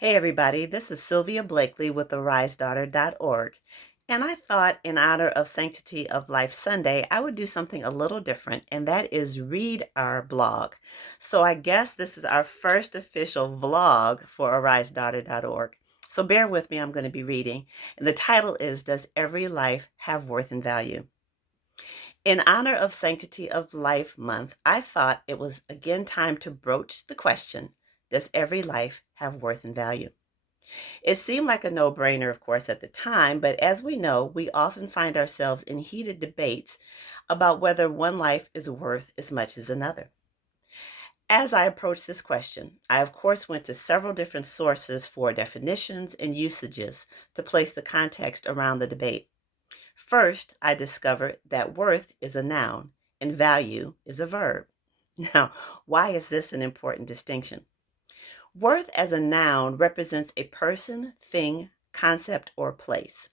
Hey everybody, this is Sylvia Blakely with AriseDaughter.org. And I thought in honor of Sanctity of Life Sunday, I would do something a little different, and that is read our blog. So I guess this is our first official vlog for AriseDaughter.org. So bear with me, I'm going to be reading. And the title is, Does Every Life Have Worth and Value? In honor of Sanctity of Life Month, I thought it was again time to broach the question, does every life have worth and value? It seemed like a no-brainer, of course, at the time, but as we know, we often find ourselves in heated debates about whether one life is worth as much as another. As I approached this question, I of course went to several different sources for definitions and usages to place the context around the debate. First, I discovered that worth is a noun and value is a verb. Now, why is this an important distinction? Worth as a noun represents a person, thing, concept, or place.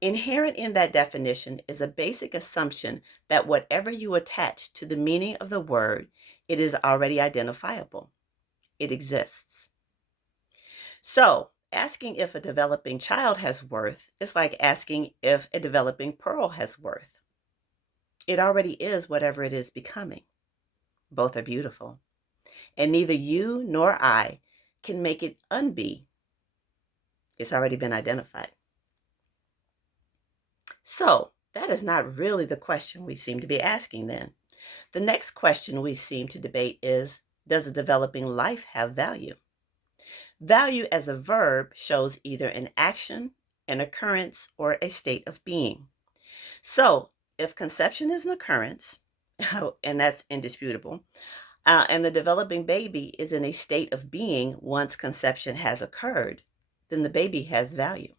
Inherent in that definition is a basic assumption that whatever you attach to the meaning of the word, it is already identifiable. It exists. So, asking if a developing child has worth is like asking if a developing pearl has worth. It already is whatever it is becoming. Both are beautiful. And neither you nor I can make it unbe. It's already been identified. So, that is not really the question we seem to be asking then. The next question we seem to debate is, does a developing life have value? Value as a verb shows either an action, an occurrence, or a state of being. So, if conception is an occurrence, and that's indisputable, and the developing baby is in a state of being once conception has occurred, then the baby has value.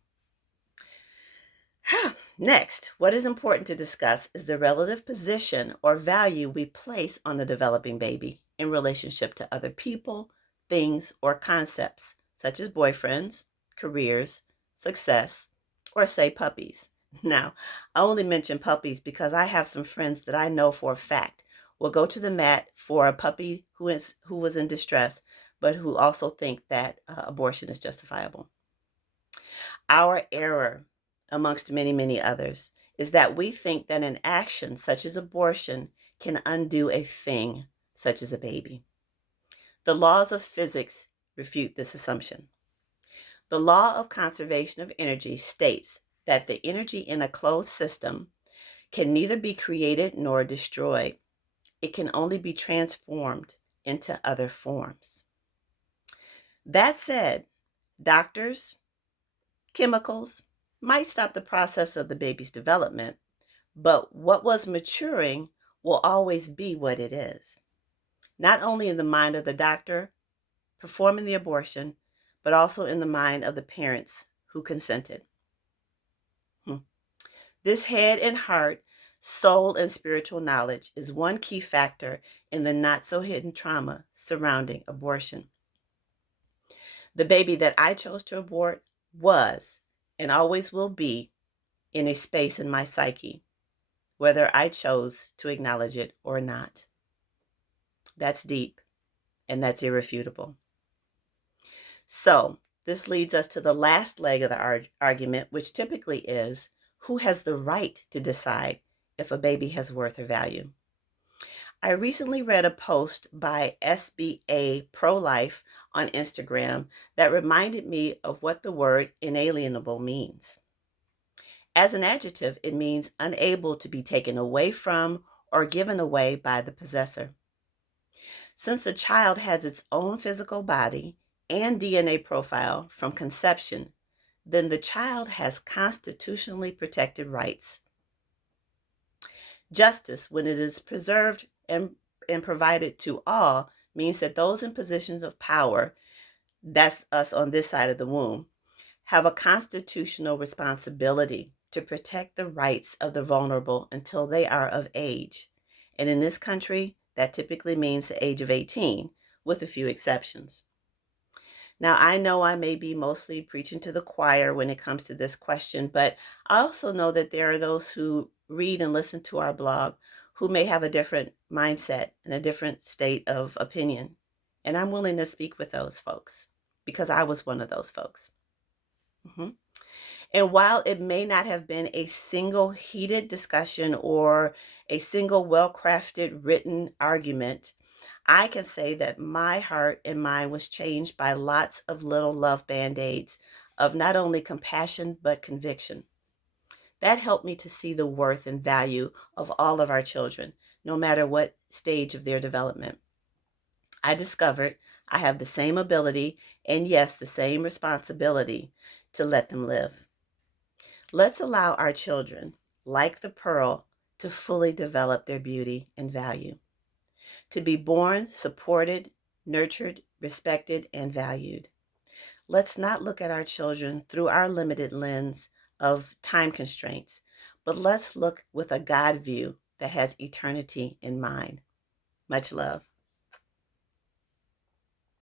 Next, what is important to discuss is the relative position or value we place on the developing baby in relationship to other people, things, or concepts, such as boyfriends, careers, success, or say puppies. Now, I only mention puppies because I have some friends that I know for a fact will go to the mat for a puppy who was in distress, but who also think that abortion is justifiable. Our error, amongst many, many others, is that we think that an action such as abortion can undo a thing such as a baby. The laws of physics refute this assumption. The law of conservation of energy states that the energy in a closed system can neither be created nor destroyed. It can only be transformed into other forms. That said, doctors, chemicals might stop the process of the baby's development, but what was maturing will always be what it is, not only in the mind of the doctor performing the abortion, but also in the mind of the parents who consented. This head and heart, soul and spiritual knowledge is one key factor in the not so hidden trauma surrounding abortion. The baby that I chose to abort was and always will be in a space in my psyche, whether I chose to acknowledge it or not. That's deep and that's irrefutable. So, this leads us to the last leg of the argument, which typically is, who has the right to decide if a baby has worth or value? I recently read a post by SBA Pro-Life on Instagram that reminded me of what the word inalienable means. As an adjective, it means unable to be taken away from or given away by the possessor. Since a child has its own physical body and DNA profile from conception, then the child has constitutionally protected rights. Justice, when it is preserved and provided to all, means that those in positions of power, that's us on this side of the womb, have a constitutional responsibility to protect the rights of the vulnerable until they are of age. And in this country, that typically means the age of 18, with a few exceptions. Now, I know I may be mostly preaching to the choir when it comes to this question, but I also know that there are those who read and listen to our blog who may have a different mindset and a different state of opinion. And I'm willing to speak with those folks. because I was one of those folks. And while it may not have been a single heated discussion or a single well crafted written argument, I can say that my heart and mind was changed by lots of little love band aids of not only compassion but conviction. That helped me to see the worth and value of all of our children, no matter what stage of their development. I discovered I have the same ability and, yes, the same responsibility to let them live. Let's allow our children, like the pearl, to fully develop their beauty and value, to be born, supported, nurtured, respected, and valued. Let's not look at our children through our limited lens of time constraints, but let's look with a God view that has eternity in mind. Much love.